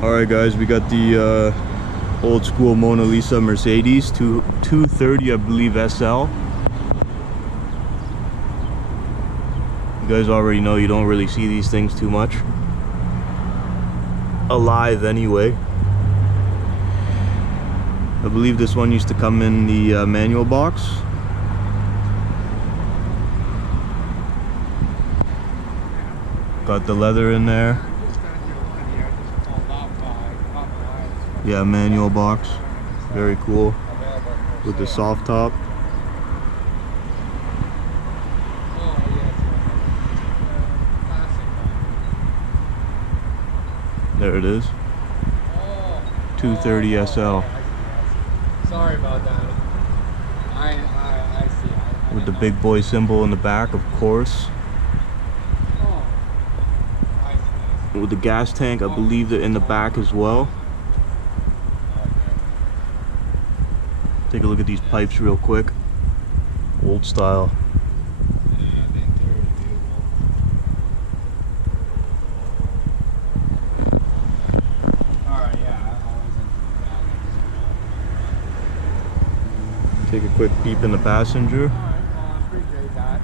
Alright guys, we got the old school Mona Lisa Mercedes 230, I believe, SL. You guys already know you don't really see these things too much alive anyway. I believe this one used to come in the manual box. Got the leather in there. Yeah, manual box. Very cool. With the soft top. There it is. 230 SL. Sorry about that. I see. With the big boy symbol in the back, of course. With the gas tank, I believe they're in the back as well. Take a look at these pipes real quick. Old style. Take a quick peep in the passenger. Alright, well, I appreciate that.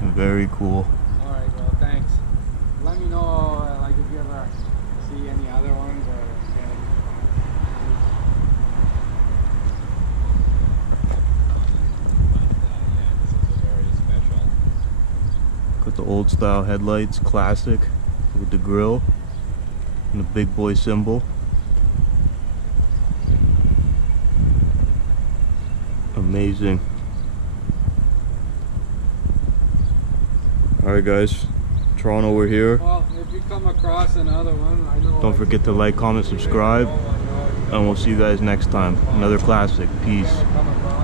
Very cool. Alright, well, thanks. Let me know, like, if you ever see any other ones or get any. Yeah, this is a very special. Got the old style headlights, classic, with the grill and the big boy symbol. Amazing. Alright guys, Toronto, we're here. Well, if you come across another one, I know. Don't forget to like, comment, subscribe, and we'll see you guys next time. Another classic. Peace. Come across